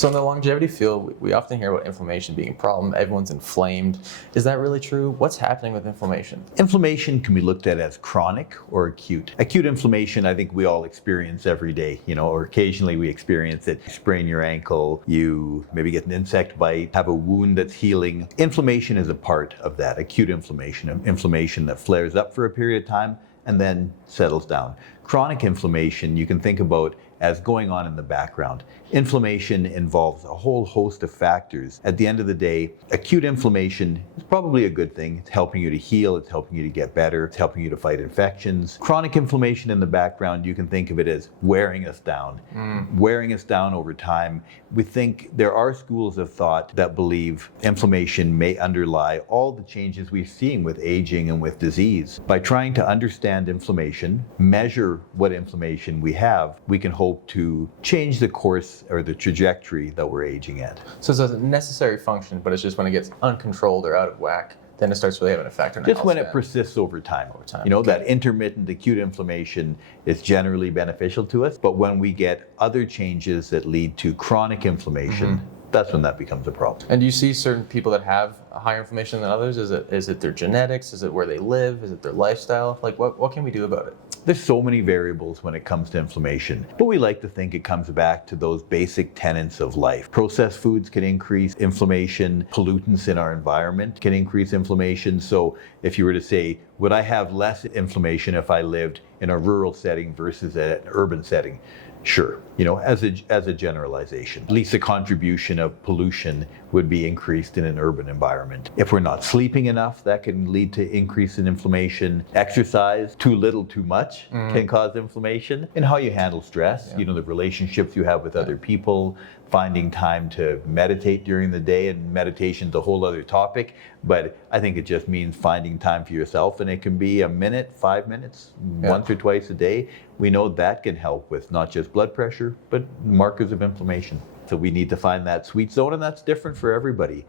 So in the longevity field, we often hear about inflammation being a problem. Everyone's inflamed. Is that really true? What's happening with inflammation? Inflammation can be looked at as chronic or acute. Acute inflammation, I think we all experience every day, or occasionally we experience it. You sprain your ankle, you maybe get an insect bite, have a wound that's healing. Inflammation is a part of that, acute inflammation that flares up for a period of time and then settles down. Chronic inflammation, you can think about as going on in the background. Inflammation involves a whole host of factors. At the end of the day, acute inflammation is probably a good thing. It's helping you to heal, it's helping you to get better, it's helping you to fight infections. Chronic inflammation in the background, you can think of it as wearing us down. Wearing us down over time. We think there are schools of thought that believe inflammation may underlie all the changes we're seeing with aging and with disease. By trying to understand inflammation, measure what inflammation we have, we can hope to change the course or the trajectory that we're aging at. So it's a necessary function, but it's just when it gets uncontrolled or out of whack, then it starts really having an effect on our Just health when it span. persists over time. Okay. That intermittent acute inflammation is generally beneficial to us, but when we get other changes that lead to chronic inflammation, that's when that becomes a problem. And do you see certain people that have a higher inflammation than others? Is it their genetics? Is it where they live? Is it their lifestyle? Like what can we do about it? There's so many variables when it comes to inflammation, but we like to think it comes back to those basic tenets of life. Processed foods can increase inflammation. Pollutants in our environment can increase inflammation. So if you were to say, would I have less inflammation if I lived in a rural setting versus an urban setting? Sure, as a generalization. At least the contribution of pollution would be increased in an urban environment. If we're not sleeping enough, that can lead to increase in inflammation. Exercise, too little, too much can cause inflammation. And how you handle stress, the relationships you have with other people, finding time to meditate during the day, and meditation's a whole other topic, but I think it just means finding time for yourself, and it can be a minute, 5 minutes, once or twice a day. We know that can help with not just blood pressure, but markers of inflammation. So we need to find that sweet zone, and that's different for everybody.